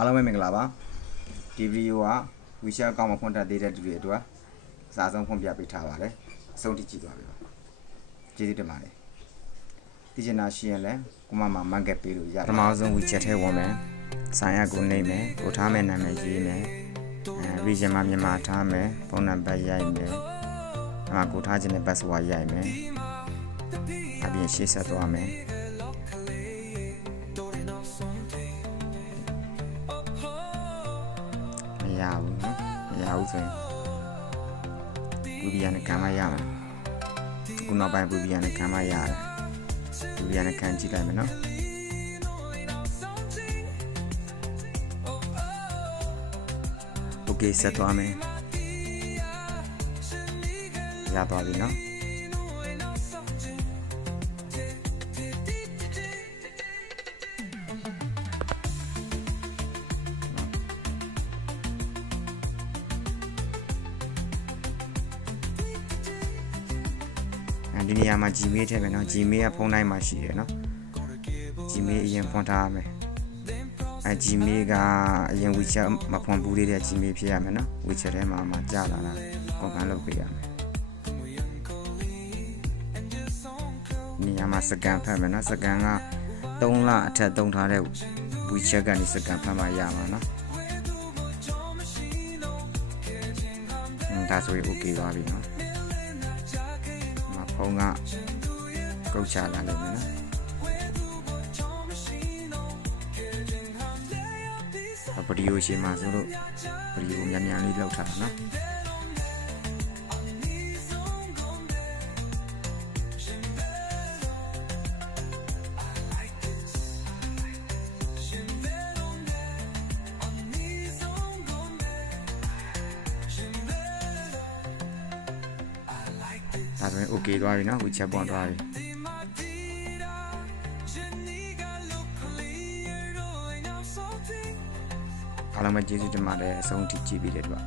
အားလုံးပဲမင်္ဂလာပါဒီဗီဒီယိုက WeChat အကောင့်မှာဖွင့်ထားသေးတဲ့သူတွေအတွက်အစားဆုံးဖွင့်ပြပေးထားပါတယ်အဆုံးထိကြည့်သွားပြီပါကျေးဇူးတင်ပါတယ်ဒီချင်တာရှိရင်လည်းကိုမမှာ market ပေးလို့ရတယ်ပထမဆုံး WeChat ထဲဝင်မယ်ဆိုင်ရကိုနှိမ့်မယ်ကိုထားမယ်နာမည်ရေးမယ်အဲ region မှာမြန်မာထားမယ်ဖုန်းနံပါတ်ရိုက်မယ်အမှကိုထားခြင်းနဲ့ password ရိုက်မယ်အပြင်ရှေ့ဆက်သွားမယ် ရဘူးနော်မရဘူးဆိုရင်ဘူဘီယာနဲ့ခံမရမှာခုနောက်ပိုင်းဘူဘီယာနဲ့ခံမရတယ်ဘူဘီယာနဲ့ခံကြည့်လိုက်မယ်နော်โอเคဆက်သွားမယ်ရသွားပြီနော်အဲ ဒီနေရာမှာ Gmail ထည့်မယ်နော် Gmail ကဖုန်းတိုင်းမှာရှိတယ်နော် Gmail အရင်ဖွင့်ထားရမယ်အဲ Gmail ကအရင် WeChat မဖွင့်ဘူးသေးတဲ့ Gmail ဖြစ်ရမယ်နော် WeChat ထဲမှာမှကြာလာတာ confirm လုပ်ပေးရမယ်နေရာမှာစကန်ဖတ်မယ်နော်စကန်က3လအထက်သုံးထားတဲ့ WeChat ကနေစကန်ဖတ်မှရမှာနော်အင်းဒါဆိုရင် okay သွားပြီနော်ဒီမှာ ဖုန်းကကုတ်ချလာလိမ့်မယ်နော်ဗီဒီယိုရှင်းမှာဆိုလို့ဗီဒီယိုမြန်မြန်လေးလောက်ထားတာနော် ဒါဆိုရင် okay သွားပြီနော် WeChat ပွန်သွားပြီအားလုံးပဲကျေးဇူးတင်ပါတယ်အဆုံးထိကြည့်ပြီးတဲ့အတွက်